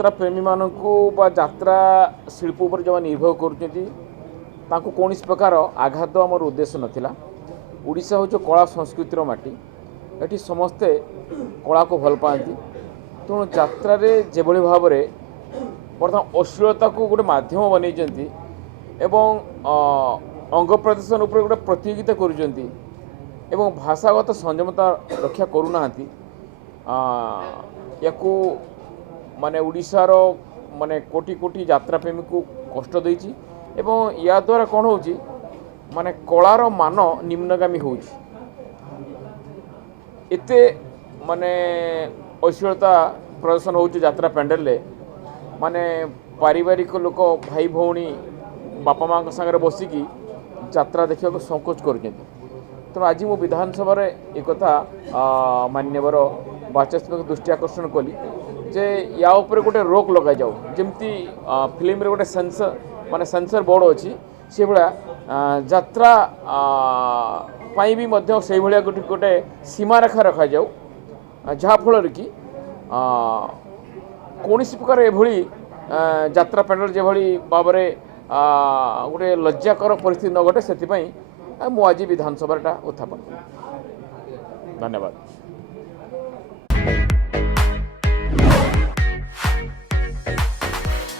यात्रा प्रेमी मानक यात्रा शिल्प उपर जो निर्भर कर कौन प्रकार आघात आमर उद्देश्य नाला। ओडिशा हूँ कला संस्कृतिर माटी, ये समस्ते कला को भल पाती। तेणु यात्रा जो भाव में बर्तमान अश्लीलता को गोटे मध्यम बनई एवं अंग प्रदर्शन उपर गोटे प्रतियोगिता कर भाषागत संयमता रक्षा करूना या माने ओडिशार माने कोटी कोटी यात्रा प्रेमी को कष्ट देछि एवं या द्वारा कौन हो माने कलार मान निम्नगामी हो एते माने अश्लीलता प्रदर्शन हो यात्रा पैंडेल माने पारिवारिक लोक भाई भौणी बापा माँ सागर बसिकी यात्रा देखा संकोच कर। तेणु आज मु विधानसभा एक मान्यवर बाचस्पति दृष्टि आकर्षण कली जे या ऊपर गोटे रोक लग जाऊ जमती फिल्म रे गोटे सेंसर माने सेंसर बोर्ड अच्छी से भाया यात्रा पाई भी मध्य से भाया गोटे गोटे सीमारेखा रखा जाऊ जहाँफल कि कौन प्रकार एभली यात्रा पैंडल जो भाव में गोटे लज्जाकर परिस्थिति न घटे से मुझे विधानसभा उत्थापन। धन्यवाद।